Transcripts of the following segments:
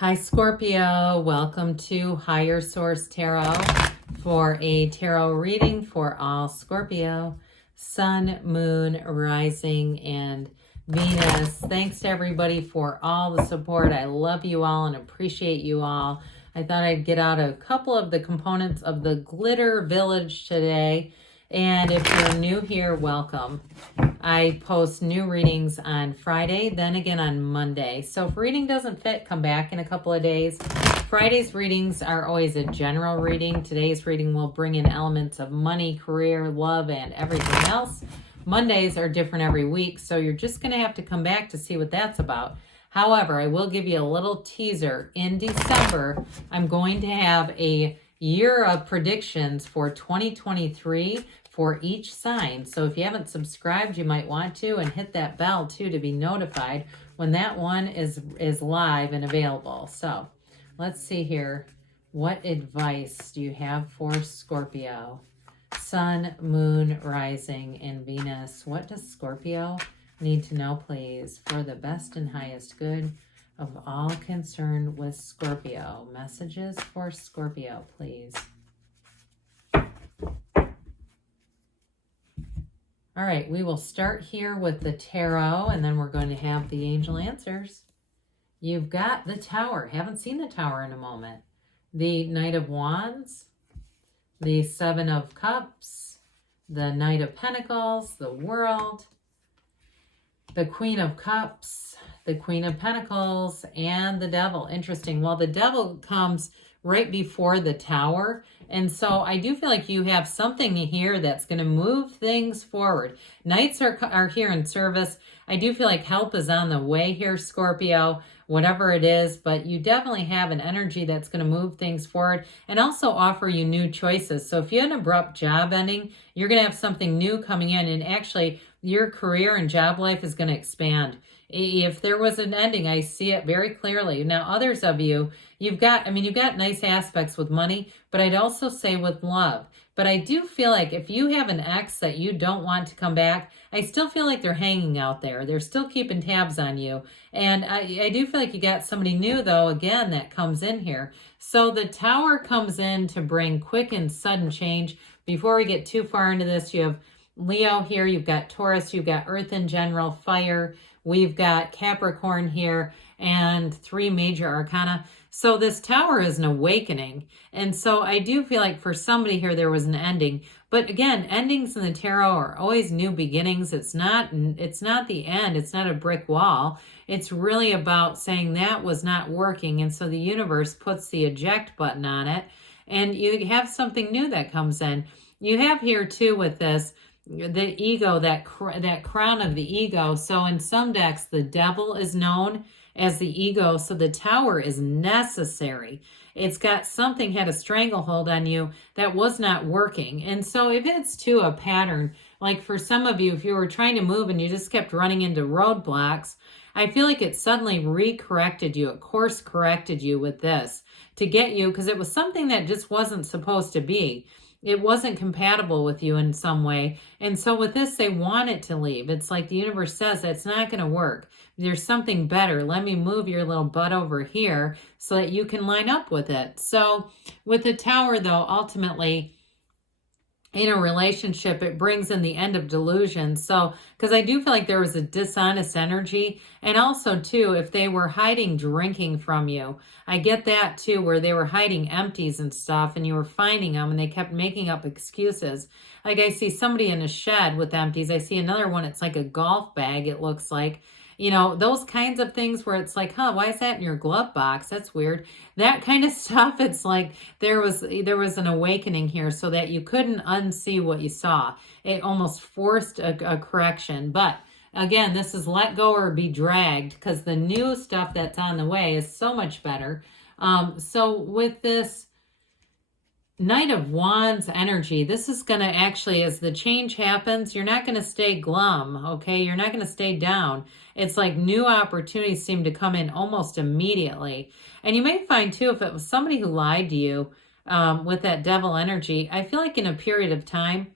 Hi Scorpio, welcome to Higher Source Tarot for a tarot reading for all Scorpio, Sun, Moon, Rising, and Venus. Thanks to everybody for all the support. I love you all and appreciate you all. I thought I'd get out a couple of the components of the Glitter Village today. And if you're new here, welcome. I post new readings on Friday, then again on Monday. So if reading doesn't fit, come back in a couple of days. Friday's readings are always a general reading. Today's reading will bring in elements of money, career, love, and everything else. Mondays are different every week, so you're just going to have to come back to see what that's about. However, I will give you a little teaser. In December, I'm going to have a year of predictions for 2023 for each sign. So if you haven't subscribed, you might want to, and hit that bell too to be notified when that one is live and available. So let's see here. What advice do you have for Scorpio? Sun, Moon, Rising, and Venus. What does Scorpio need to know, please, for the best and highest good of all concerned with Scorpio? Messages for Scorpio, please. All right, we will start here with the tarot, and then we're going to have the angel answers. You've got the Tower. Haven't seen the Tower in a moment. The Knight of Wands, the Seven of Cups, the Knight of Pentacles, the World, the Queen of Cups, the Queen of Pentacles, and the Devil. Interesting. Well, the Devil comes right before the Tower. And so I do feel like you have something here that's going to move things forward. Knights are here in service. I do feel like help is on the way here, Scorpio, whatever it is. But you definitely have an energy that's going to move things forward and also offer you new choices. So if you had an abrupt job ending, you're going to have something new coming in. And actually, your career and job life is going to expand. If there was an ending, I see it very clearly. Now, others of you, you've got nice aspects with money, but I'd also say with love. But I do feel like if you have an ex that you don't want to come back, I still feel like they're hanging out there. They're still keeping tabs on you. And I do feel like you got somebody new, though, again, that comes in here. So the Tower comes in to bring quick and sudden change. Before we get too far into this, you have Leo here, you've got Taurus, you've got Earth in general, fire, we've got Capricorn here, and 3 major arcana. So this Tower is an awakening. And so I do feel like for somebody here, there was an ending. But again, endings in the tarot are always new beginnings. It's not the end. It's not a brick wall. It's really about saying that was not working. And so the universe puts the eject button on it, and you have something new that comes in. You have here too with this, the ego, that crown of the ego. So in some decks, the Devil is known as the ego. So the Tower is necessary. It's got something had a stranglehold on you that was not working. And so if it's to a pattern, like for some of you, if you were trying to move and you just kept running into roadblocks, I feel like it suddenly recorrected you. It course corrected you with this to get you, because it was something that just wasn't supposed to be. It wasn't compatible with you in some way. And so with this, they want it to leave. It's like the universe says that's not going to work. There's something better. Let me move your little butt over here so that you can line up with it. So with the Tower, though, ultimately, in a relationship, it brings in the end of delusion. So, because I do feel like there was a dishonest energy. And also, too, if they were hiding drinking from you, I get that, too, where they were hiding empties and stuff, and you were finding them, and they kept making up excuses. Like, I see somebody in a shed with empties. I see another one. It's like a golf bag, it looks like. You know, those kinds of things where it's like, why is that in your glove box? That's weird. That kind of stuff. It's like there was an awakening here so that you couldn't unsee what you saw. It almost forced a correction. But again, this is let go or be dragged, because the new stuff that's on the way is so much better. So with this Knight of Wands energy, this is going to actually, as the change happens, you're not going to stay glum, okay? You're not going to stay down. It's like new opportunities seem to come in almost immediately. And you may find, too, if it was somebody who lied to you with that Devil energy, I feel like in a period of time,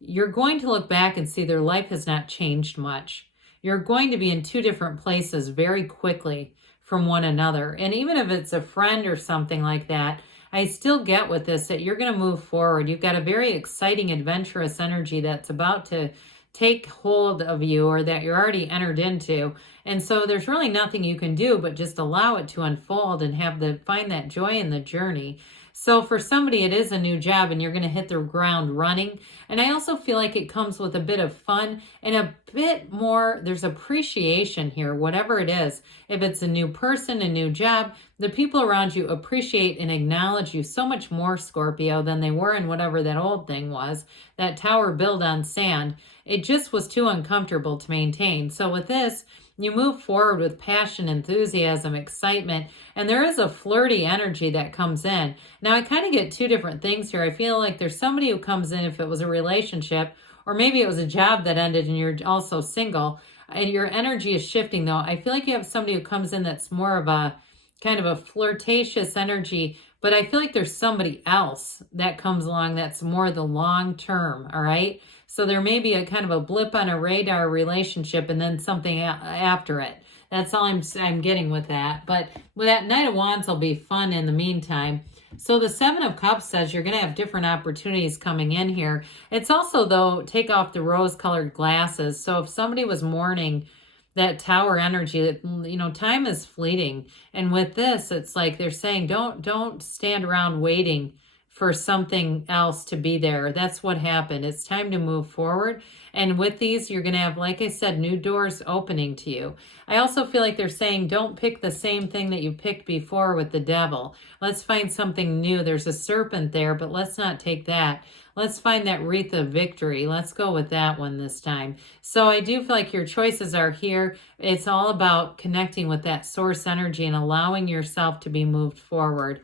you're going to look back and see their life has not changed much. You're going to be in 2 different places very quickly. from one another. And even if it's a friend or something like that, I still get with this that you're going to move forward. You've got a very exciting, adventurous energy that's about to take hold of you, or that you're already entered into. And so there's really nothing you can do but just allow it to unfold and find that joy in the journey. So for somebody, it is a new job and you're going to hit the ground running. And I also feel like it comes with a bit of fun and a bit more, there's appreciation here, whatever it is. If it's a new person, a new job, the people around you appreciate and acknowledge you so much more, Scorpio, than they were in whatever that old thing was, that tower built on sand. It just was too uncomfortable to maintain. So with this, you move forward with passion, enthusiasm, excitement, and there is a flirty energy that comes in. Now, I kind of get two different things here. I feel like there's somebody who comes in, if it was a relationship, or maybe it was a job that ended and you're also single, and your energy is shifting, though. I feel like you have somebody who comes in that's more of a kind of a flirtatious energy, but I feel like there's somebody else that comes along that's more the long term, all right? So there may be a kind of a blip on a radar relationship and then something after it. That's all I'm getting with that. But with that Knight of Wands will be fun in the meantime. So the Seven of Cups says you're going to have different opportunities coming in here. It's also, though, take off the rose-colored glasses. So if somebody was mourning that tower energy, you know, time is fleeting. And with this, it's like they're saying, don't stand around waiting for something else to be there. That's what happened. It's time to move forward. And with these, you're going to have, like I said, new doors opening to you. I also feel like they're saying, don't pick the same thing that you picked before with the devil. Let's find something new. There's a serpent there, but let's not take that. Let's find that wreath of victory. Let's go with that one this time. So I do feel like your choices are here. It's all about connecting with that source energy and allowing yourself to be moved forward.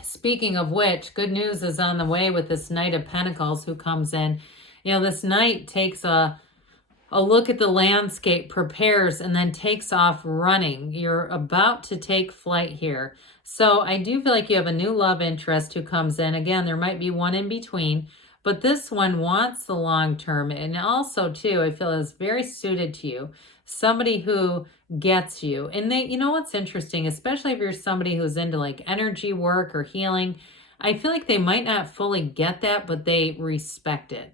Speaking of which, good news is on the way with this Knight of Pentacles who comes in. You know, this knight takes a look at the landscape, prepares, and then takes off running. You're about to take flight here. So I do feel like you have a new love interest who comes in. Again, there might be one in between, but this one wants the long term. And also, too, I feel is very suited to you. Somebody who gets you. And they, you know what's interesting, especially if you're somebody who's into like energy work or healing, I feel like they might not fully get that, but they respect it.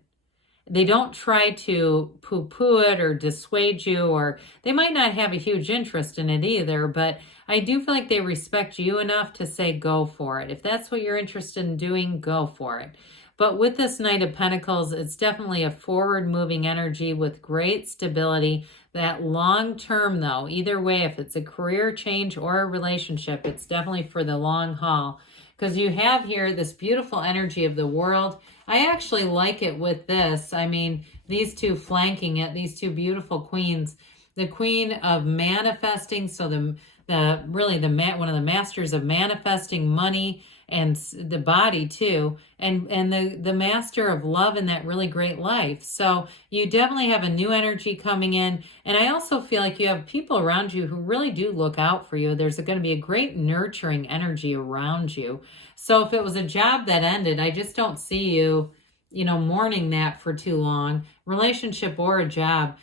They don't try to poo-poo it or dissuade you, or they might not have a huge interest in it either, but I do feel like they respect you enough to say go for it. If that's what you're interested in doing, go for it. But with this Knight of Pentacles, it's definitely a forward-moving energy with great stability. That long term, though, either way, if it's a career change or a relationship, it's definitely for the long haul. Because you have here this beautiful energy of the world. I actually like it with this. I mean, these two flanking it, these two beautiful queens. The Queen of Manifesting, so one of the masters of manifesting money and the body too, and the master of love and that really great life. So you definitely have a new energy coming in. And I also feel like you have people around you who really do look out for you. There's going to be a great nurturing energy around you. So if it was a job that ended, I just don't see you, you know, mourning that for too long, relationship or a job.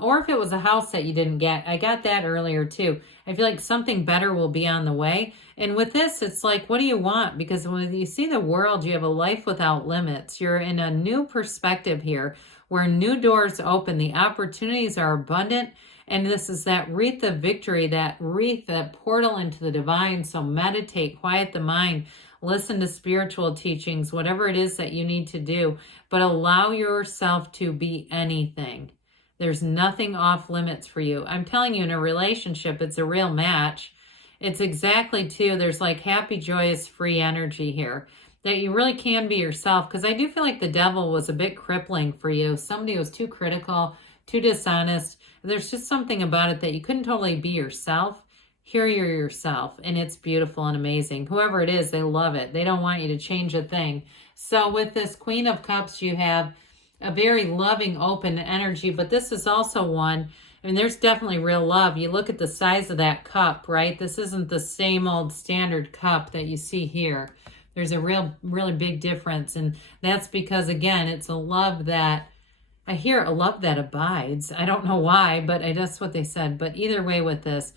Or if it was a house that you didn't get, I got that earlier too. I feel like something better will be on the way. And with this, it's like, what do you want? Because when you see the world, you have a life without limits. You're in a new perspective here where new doors open. The opportunities are abundant. And this is that wreath of victory, that wreath, that portal into the divine. So meditate, quiet the mind, listen to spiritual teachings, whatever it is that you need to do, but allow yourself to be anything. There's nothing off limits for you. I'm telling you, in a relationship, it's a real match. It's exactly, too, there's like happy, joyous, free energy here that you really can be yourself. Because I do feel like the devil was a bit crippling for you. Somebody who was too critical, too dishonest. There's just something about it that you couldn't totally be yourself. Here you're yourself, and it's beautiful and amazing. Whoever it is, they love it. They don't want you to change a thing. So with this Queen of Cups, you have a very loving, open energy, but this is also one, I mean, there's definitely real love. You look at the size of that cup, right? This isn't the same old standard cup that you see here. There's a really big difference, and that's because, again, it's a love that, I hear a love that abides. I don't know why, but that's what they said. But either way with this,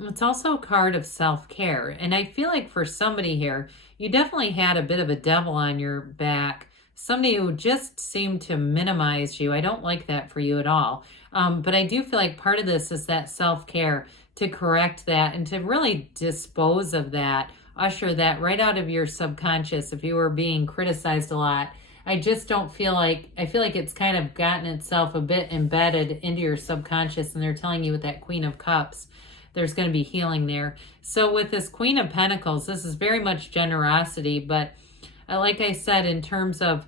It's also a card of self-care. And I feel like for somebody here, you definitely had a bit of a devil on your back. Somebody who just seemed to minimize you. I don't like that for you at all. But I do feel like part of this is that self-care, to correct that and to really dispose of that, usher that right out of your subconscious. If you were being criticized a lot, I just don't feel like, I feel like it's kind of gotten itself a bit embedded into your subconscious, and they're telling you with that Queen of Cups, there's going to be healing there. So with this Queen of Pentacles, this is very much generosity, but like I said, in terms of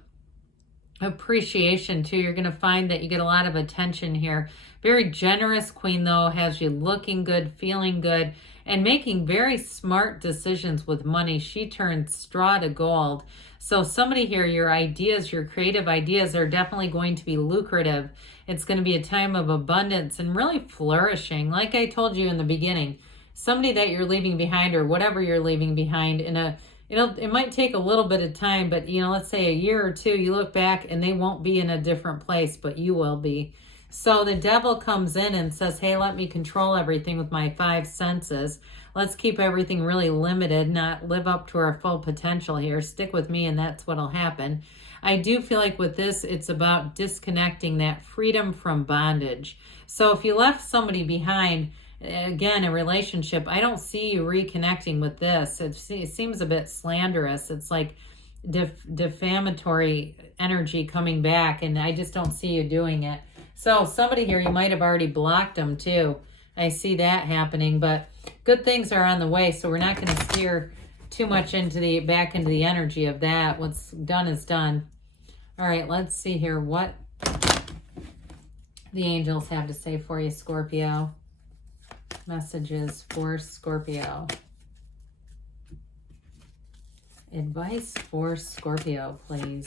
appreciation too, you're going to find that you get a lot of attention here. Very generous queen though, has you looking good, feeling good, and making very smart decisions with money. She turns straw to gold. So somebody here, your ideas, your creative ideas are definitely going to be lucrative. It's going to be a time of abundance and really flourishing. Like I told you in the beginning, somebody that you're leaving behind, or whatever you're leaving behind, it might take a little bit of time, but let's say a year or two, you look back and they won't be in a different place, but you will be. So the devil comes in and says, hey, let me control everything with my five senses. Let's keep everything really limited, not live up to our full potential here. Stick with me and that's what'll happen. I do feel like with this, it's about disconnecting that freedom from bondage. So if you left somebody behind, again, a relationship, I don't see you reconnecting with this. It seems a bit slanderous. It's like defamatory energy coming back, and I just don't see you doing it. So somebody here, you might have already blocked them too. I see that happening, but good things are on the way, so we're not going to steer too much back into the energy of that. What's done is done. All right, let's see here what the angels have to say for you, Scorpio. Messages for Scorpio. Advice for Scorpio, please.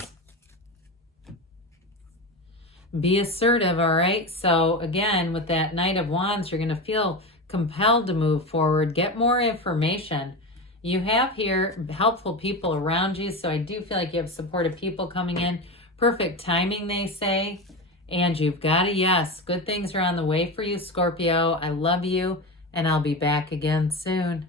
Be assertive, all right? So again, with that Knight of Wands, you're going to feel compelled to move forward. Get more information. You have here helpful people around you, so I do feel like you have supportive people coming in. Perfect timing, they say. And you've got a yes. Good things are on the way for you, Scorpio. I love you, and I'll be back again soon.